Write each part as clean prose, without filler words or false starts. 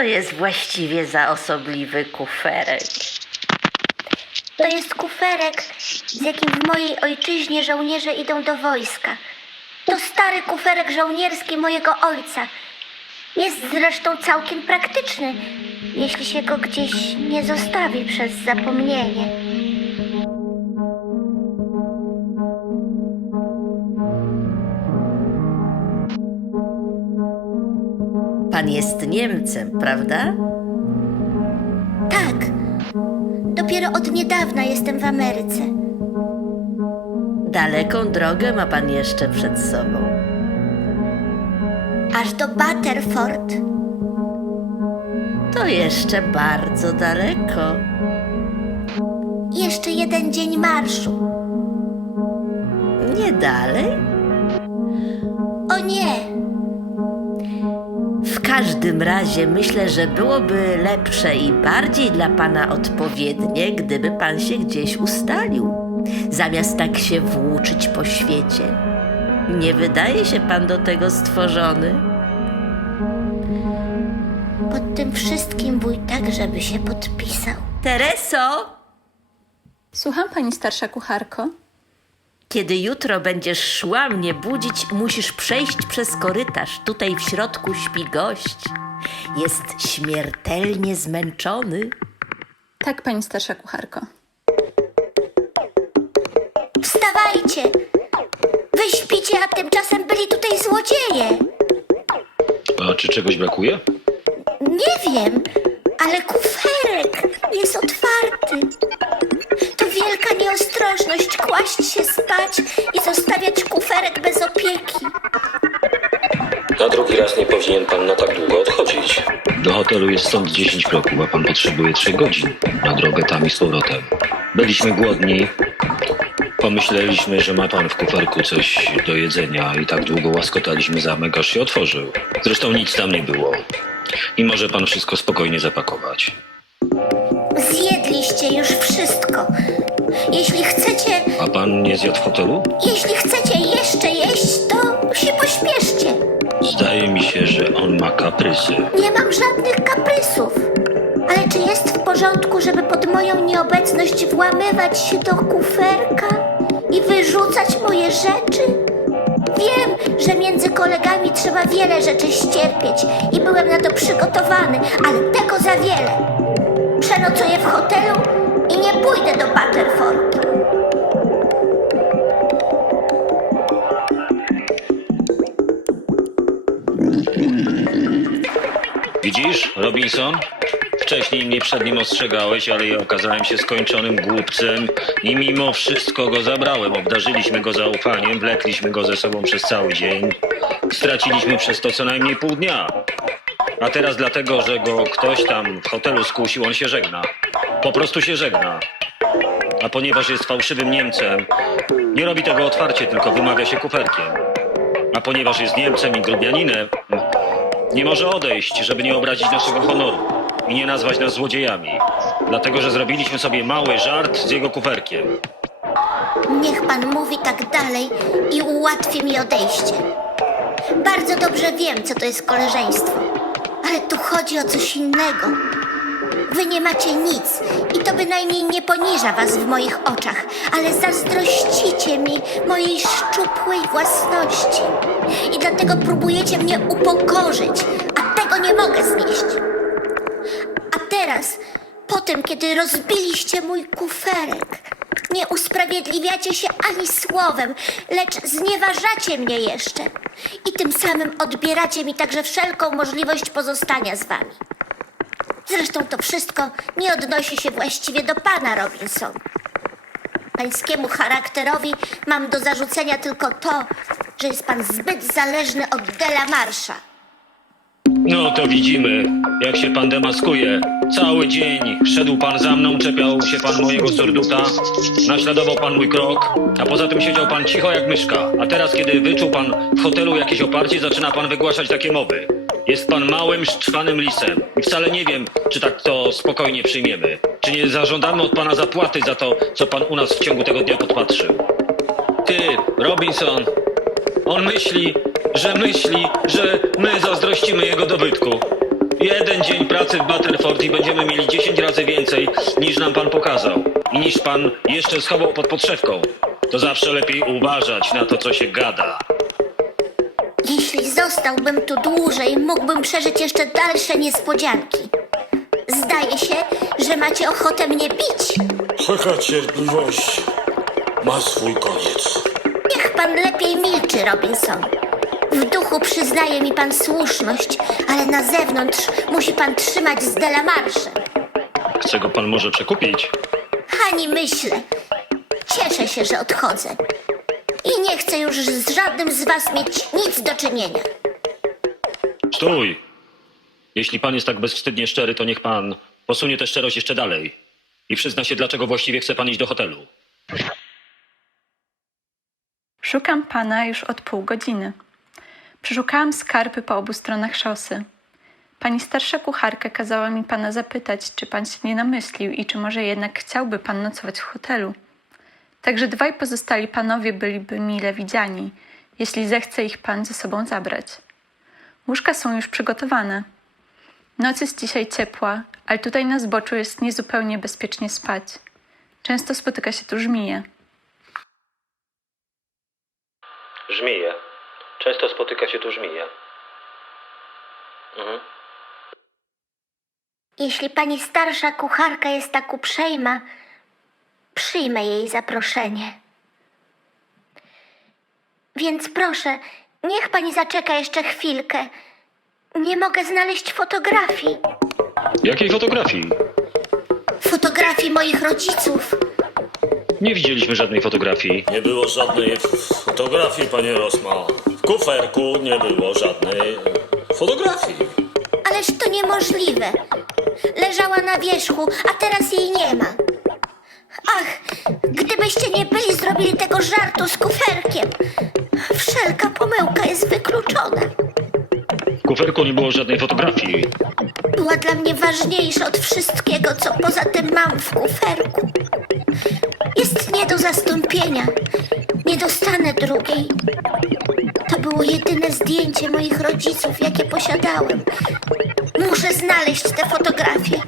to jest właściwie za osobliwy kuferek? To jest kuferek, z jakim w mojej ojczyźnie żołnierze idą do wojska. To stary kuferek żołnierski mojego ojca. Jest zresztą całkiem praktyczny, jeśli się go gdzieś nie zostawi przez zapomnienie. Pan jest Niemcem, prawda? Tak, dopiero od niedawna jestem w Ameryce. Daleką drogę ma pan jeszcze przed sobą. Aż do Butterford. To jeszcze bardzo daleko. Jeszcze jeden dzień marszu. Nie dalej? O nie! W każdym razie myślę, że byłoby lepsze i bardziej dla pana odpowiednie, gdyby pan się gdzieś ustalił, zamiast tak się włóczyć po świecie. Nie wydaje się pan do tego stworzony? Pod tym wszystkim wuj tak, żeby się podpisał. Tereso! Słucham, pani starsza kucharko. Kiedy jutro będziesz szła mnie budzić, musisz przejść przez korytarz. Tutaj w środku śpi gość. Jest śmiertelnie zmęczony. Tak, pani starsza kucharko. Wstawajcie! Wy śpicie, a tymczasem byli tutaj złodzieje. A czy czegoś brakuje? Nie wiem, ale kuferek jest otwarty. To wielka nieostrożność kłaść się spać i zostawiać kuferek bez opieki. Na drugi raz nie powinien pan na tak długo odchodzić. Do hotelu jest stąd 10 kroków, a pan potrzebuje 3 godzin na drogę tam i z powrotem. Byliśmy głodni. Pomyśleliśmy, że ma pan w kuferku coś do jedzenia i tak długo łaskotaliśmy zamek, aż się otworzył. Zresztą nic tam nie było. I może pan wszystko spokojnie zapakować. Zjedliście już wszystko. Jeśli chcecie w hotelu? Jeśli chcecie jeszcze jeść, to się pośpieszcie. Zdaje mi się, że on ma kaprysy. Nie mam żadnych kaprysów. Ale czy jest w porządku, żeby pod moją nieobecność włamywać się do kuferka i wyrzucać moje rzeczy? Wiem, że między kolegami trzeba wiele rzeczy ścierpieć i byłem na to przygotowany, ale tego za wiele. Przenocuję w hotelu i nie pójdę do Butterford. Widzisz, Robinson? Wcześniej mnie przed nim ostrzegałeś, ale ja okazałem się skończonym głupcem i mimo wszystko go zabrałem. Obdarzyliśmy go zaufaniem, wlekliśmy go ze sobą przez cały dzień. Straciliśmy przez to co najmniej pół dnia. A teraz dlatego, że go ktoś tam w hotelu skusił, on się żegna. Po prostu się żegna. A ponieważ jest fałszywym Niemcem, nie robi tego otwarcie, tylko wymawia się kuferkiem. A ponieważ jest Niemcem i grubianinem, nie może odejść, żeby nie obrazić naszego honoru i nie nazwać nas złodziejami. Dlatego, że zrobiliśmy sobie mały żart z jego kuferkiem. Niech pan mówi tak dalej i ułatwi mi odejście. Bardzo dobrze wiem, co to jest koleżeństwo, ale tu chodzi o coś innego. Wy nie macie nic i to bynajmniej nie poniża was w moich oczach, ale zazdrościcie mi mojej szczupłej własności i dlatego próbujecie mnie upokorzyć, a tego nie mogę znieść. A teraz, po tym, kiedy rozbiliście mój kuferek, nie usprawiedliwiacie się ani słowem, lecz znieważacie mnie jeszcze i tym samym odbieracie mi także wszelką możliwość pozostania z wami. Zresztą to wszystko nie odnosi się właściwie do pana, Robinson. Pańskiemu charakterowi mam do zarzucenia tylko to, że jest pan zbyt zależny od Delamarsza. No to widzimy, jak się pan demaskuje. Cały dzień szedł pan za mną, czepiał się pan mojego surduta, naśladował pan mój krok, a poza tym siedział pan cicho jak myszka. A teraz, kiedy wyczuł pan w hotelu jakieś oparcie, zaczyna pan wygłaszać takie mowy. Jest pan małym, szczwanym lisem i wcale nie wiem, czy tak to spokojnie przyjmiemy. Czy nie zażądamy od pana zapłaty za to, co pan u nas w ciągu tego dnia podpatrzył. Ty, Robinson, on myśli, że my zazdrościmy jego dobytku. Jeden dzień pracy w Butterford i będziemy mieli 10 razy więcej, niż nam pan pokazał. I niż pan jeszcze schował pod podszewką. To zawsze lepiej uważać na to, co się gada. Jeśli zostałbym tu dłużej, mógłbym przeżyć jeszcze dalsze niespodzianki. Zdaje się, że macie ochotę mnie bić. Taka cierpliwość ma swój koniec. Niech pan lepiej milczy, Robinson. W duchu przyznaje mi pan słuszność, ale na zewnątrz musi pan trzymać z Delamarszem. Chce go pan może przekupić? Ani myślę. Cieszę się, że odchodzę. I nie chcę już z żadnym z was mieć nic do czynienia. Stój! Jeśli pan jest tak bezwstydnie szczery, to niech pan posunie tę szczerość jeszcze dalej i przyzna się, dlaczego właściwie chce pan iść do hotelu. Szukam pana już od pół godziny. Przeszukałam skarpy po obu stronach szosy. Pani starsza kucharka kazała mi pana zapytać, czy pan się nie namyślił i czy może jednak chciałby pan nocować w hotelu. Także dwaj pozostali panowie byliby mile widziani, jeśli zechce ich pan ze sobą zabrać. Łóżka są już przygotowane. Noc jest dzisiaj ciepła, ale tutaj na zboczu jest niezupełnie bezpiecznie spać. Często spotyka się tu żmije. Żmije. Często spotyka się tu żmije. Jeśli pani starsza kucharka jest tak uprzejma, przyjmę jej zaproszenie. Więc proszę, niech pani zaczeka jeszcze chwilkę. Nie mogę znaleźć fotografii. Jakiej fotografii? Fotografii moich rodziców. Nie widzieliśmy żadnej fotografii. Nie było żadnej fotografii, panie Rosma. W kuferku nie było żadnej fotografii. Ależ to niemożliwe. Leżała na wierzchu, a teraz jej nie ma. Ach, gdybyście nie byli zrobili tego żartu z kuferkiem. Wszelka pomyłka jest wykluczona. W kuferku nie było żadnej fotografii. Była dla mnie ważniejsza od wszystkiego, co poza tym mam w kuferku. Jest nie do zastąpienia. Nie dostanę drugiej. To było jedyne zdjęcie moich rodziców, jakie posiadałem. Muszę znaleźć tę fotografię.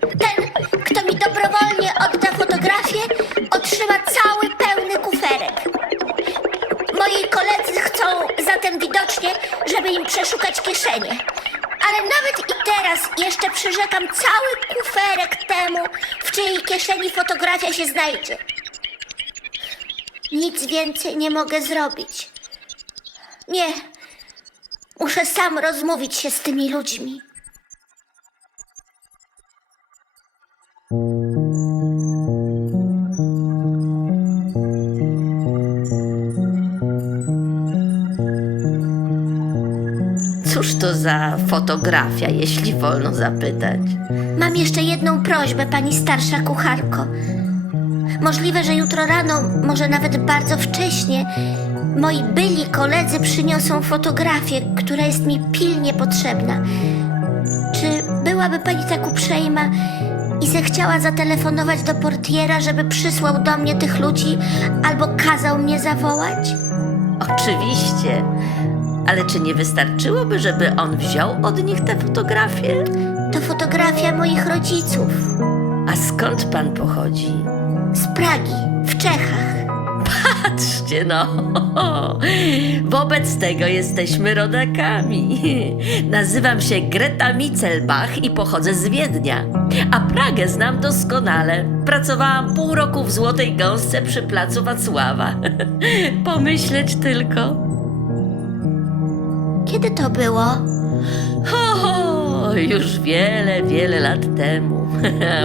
Ten, kto mi dobrowolnie odda fotografię, otrzyma cały pełny kuferek. Moi koledzy chcą zatem widocznie, żeby im przeszukać kieszenie. Ale nawet i teraz jeszcze przyrzekam cały kuferek temu, w czyjej kieszeni fotografia się znajdzie. Nic więcej nie mogę zrobić. Nie. Muszę sam rozmówić się z tymi ludźmi. Cóż to za fotografia, jeśli wolno zapytać? Mam jeszcze jedną prośbę, pani starsza kucharko. Możliwe, że jutro rano, może nawet bardzo wcześnie, moi byli koledzy przyniosą fotografię, która jest mi pilnie potrzebna. Czy byłaby pani tak uprzejma i zechciała zatelefonować do portiera, żeby przysłał do mnie tych ludzi albo kazał mnie zawołać? Oczywiście. Ale czy nie wystarczyłoby, żeby on wziął od nich tę fotografię? To fotografia moich rodziców. A skąd pan pochodzi? Z Pragi, w Czechach. Patrzcie no, wobec tego jesteśmy rodakami. Nazywam się Greta Miczelbach i pochodzę z Wiednia. A Pragę znam doskonale. Pracowałam pół roku w Złotej Gąsce przy placu Wacława. Pomyśleć tylko. Kiedy to było? Już wiele, wiele lat temu.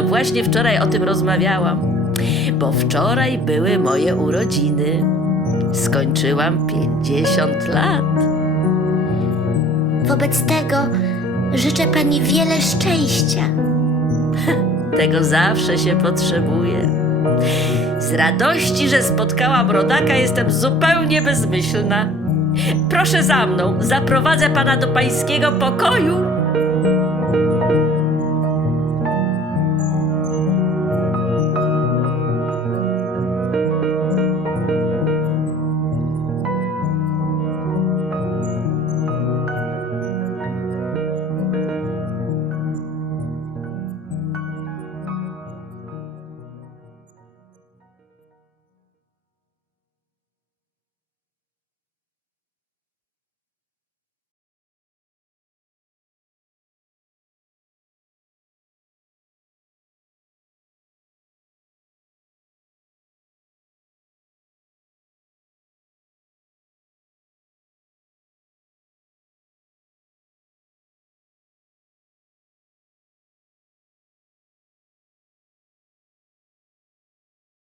Właśnie wczoraj o tym rozmawiałam. Bo wczoraj były moje urodziny. Skończyłam 50 lat. Wobec tego życzę pani wiele szczęścia. Tego zawsze się potrzebuje. Z radości, że spotkałam rodaka, jestem zupełnie bezmyślna. Proszę za mną, zaprowadzę pana do pańskiego pokoju.